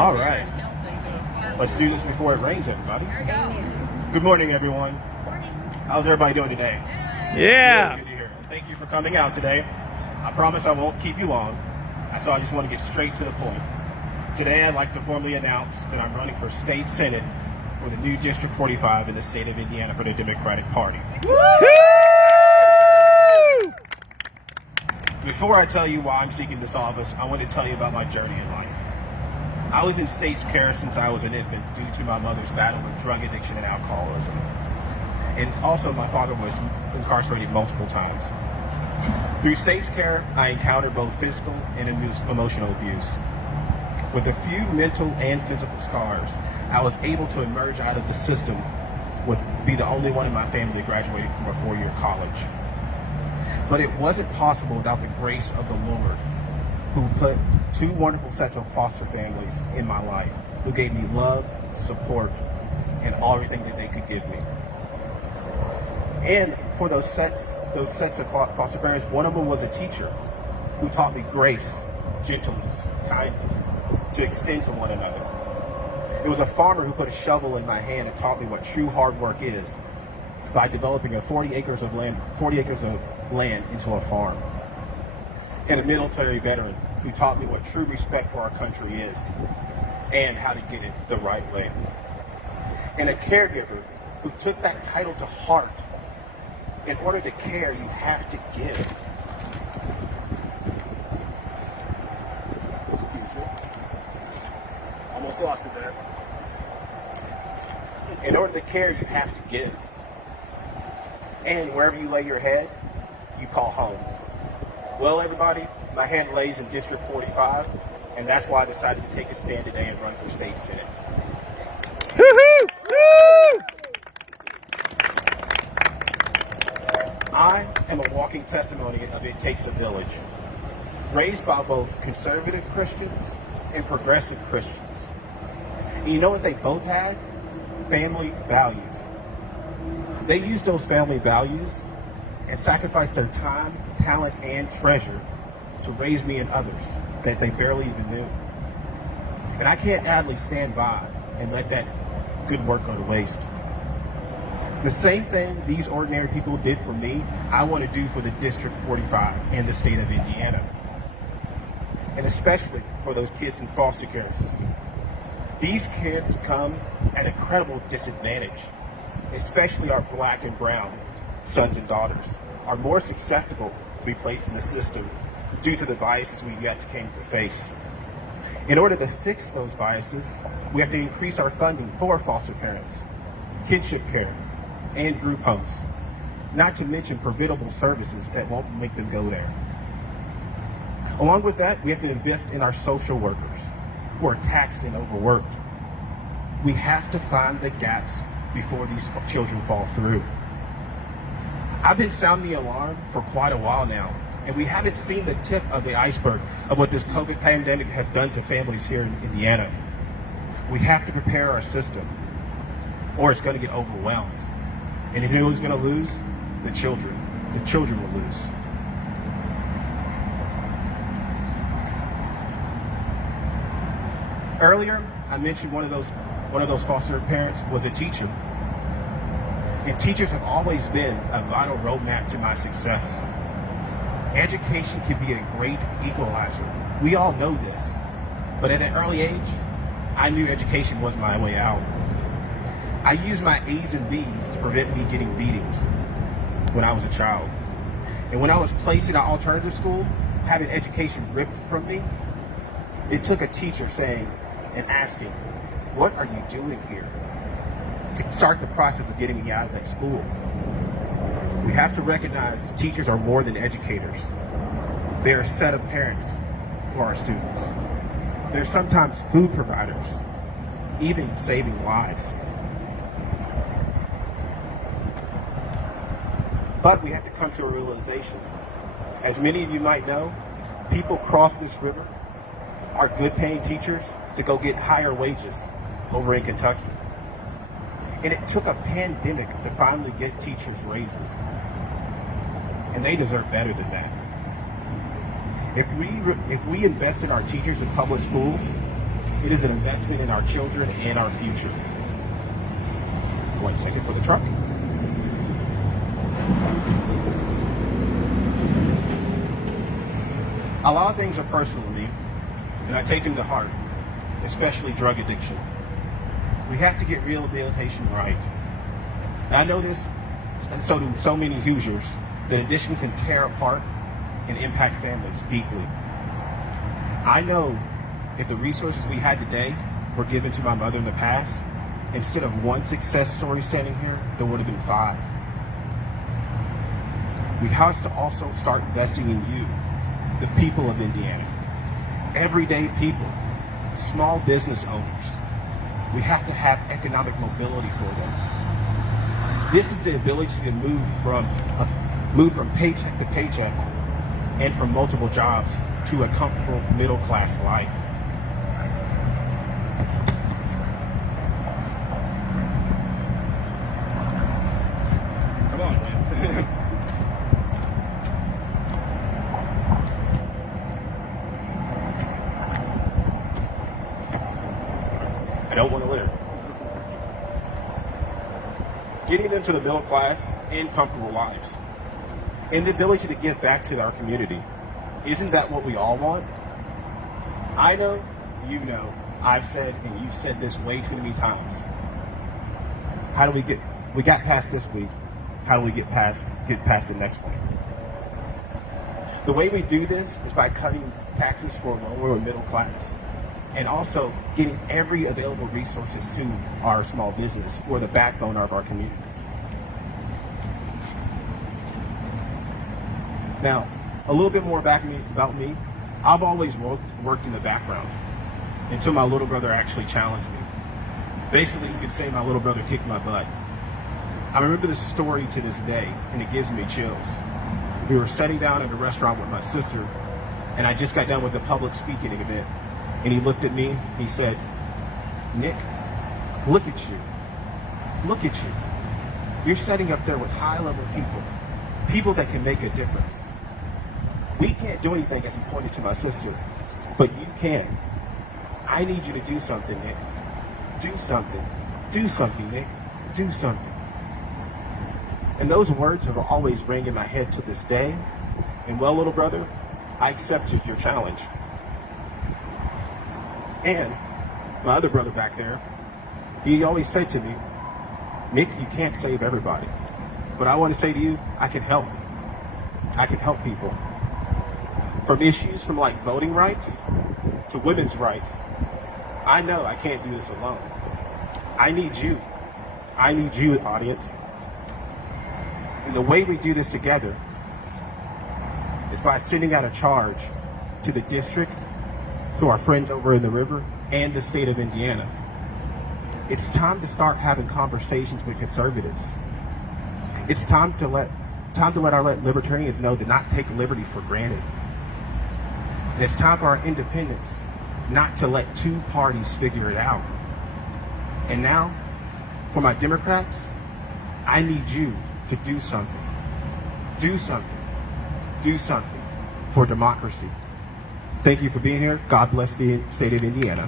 All right. Let's do this before it rains, everybody. Good morning, everyone. How's everybody doing today? Yeah. Good to hear. Thank you for coming out today. I promise I won't keep you long. So I just want to get straight to the point. Today, I'd like to formally announce that I'm running for state senate for the new District 45 in the state of Indiana for the Democratic Party. Woo! Before I tell you why I'm seeking this office, I want to tell you about my journey in life. I was in state's care since I was an infant due to my mother's battle with drug addiction and alcoholism. And also my father was incarcerated multiple times. Through state's care, I encountered both physical and emotional abuse. With a few mental and physical scars, I was able to emerge out of the system be the only one in my family graduating from a 4-year college. But it wasn't possible without the grace of the Lord, who put 2 wonderful sets of foster families in my life, who gave me love, support, and everything that they could give me. And for those sets of foster parents, one of them was a teacher who taught me grace, gentleness, kindness, to extend to one another. It was a farmer who put a shovel in my hand and taught me what true hard work is by developing 40 acres of land into a farm. And a military veteran who taught me what true respect for our country is and how to get it the right way. And a caregiver who took that title to heart. In order to care, you have to give. Almost lost it there. In order to care, you have to give. And wherever you lay your head, you call home. Well, everybody, my head lays in District 45, and that's why I decided to take a stand today and run for state senate. Woo-hoo! Woo! I am a walking testimony of it takes a village. Raised by both conservative Christians and progressive Christians. And you know what they both had? Family values. They used those family values and sacrificed their time, talent, and treasure to raise me and others that they barely even knew. And I can't idly stand by and let that good work go to waste. The same thing these ordinary people did for me, I want to do for the District 45 and the state of Indiana. And especially for those kids in foster care system. These kids come at a credible disadvantage, especially our black and brown sons and daughters are more susceptible to be placed in the system due to the biases we yet came to face. In order to fix those biases, we have to increase our funding for foster parents, kinship care, and group homes, not to mention preventable services that won't make them go there. Along with that, we have to invest in our social workers who are taxed and overworked. We have to find the gaps before these children fall through. I've been sounding the alarm for quite a while now, and we haven't seen the tip of the iceberg of what this COVID pandemic has done to families here in Indiana. We have to prepare our system, or it's going to get overwhelmed. And if who's going to lose? The children. The children will lose. Earlier, I mentioned one of those foster parents was a teacher. And teachers have always been a vital roadmap to my success. Education can be a great equalizer. We all know this. But at an early age, I knew education was my way out. I used my A's and B's to prevent me getting beatings when I was a child. And when I was placed in an alternative school, having education ripped from me, it took a teacher saying and asking, "What are you doing here?" to start the process of getting me out of that school. We have to recognize teachers are more than educators. They're a set of parents for our students. They're sometimes food providers, even saving lives. But we have to come to a realization. As many of you might know, people cross this river, are good paying teachers, to go get higher wages over in Kentucky. And it took a pandemic to finally get teachers raises. And they deserve better than that. If we invest in our teachers in public schools, It is an investment in our children and our future. 1 second for the truck. A lot of things are personal to me, and I take them to heart, especially drug addiction. We have to get rehabilitation right. And I know this, and so do so many Hoosiers, that addiction can tear apart and impact families deeply. I know if the resources we had today were given to my mother in the past, instead of one success story standing here, there would have been 5. We have to also start investing in you, the people of Indiana, everyday people, small business owners. We have to have economic mobility for them. This is the ability to move from paycheck to paycheck and from multiple jobs to a comfortable middle-class life. Come on, man. I don't want to live. Getting them to the middle class and comfortable lives, and the ability to give back to our community. Isn't that what we all want? I know, you know, I've said, and you've said this way too many times. How do we got past this week. How do we get past the next one? The way we do this is by cutting taxes for lower and middle class, and also getting every available resources to our small business, who are the backbone of our communities. Now, a little bit more about me. I've always worked in the background until my little brother actually challenged me. Basically, you could say my little brother kicked my butt. I remember this story to this day, and it gives me chills. We were sitting down at a restaurant with my sister, and I just got done with the public speaking event. And he looked at me, he said, "Nick, look at you. Look at you. You're sitting up there with high-level people that can make a difference. We can't do anything," as he pointed to my sister, "but you can. I need you to do something, Nick. Do something. Do something, Nick. Do something." And those words have always rang in my head to this day. And well, little brother, I accepted your challenge. And my other brother back there, he always said to me, "Nick, you can't save everybody. But I want to say to you, I can help. I can help people. From issues from like voting rights to women's rights. I know I can't do this alone. I need you. I need you, audience. And the way we do this together is by sending out a charge to the district, to our friends over in the river, and the state of Indiana. It's time to start having conversations with conservatives. It's time to let our libertarians know to not take liberty for granted. And it's time for our independents not to let 2 parties figure it out. And now, for my Democrats, I need you to do something. Do something. Do something for democracy. Thank you for being here. God bless the state of Indiana.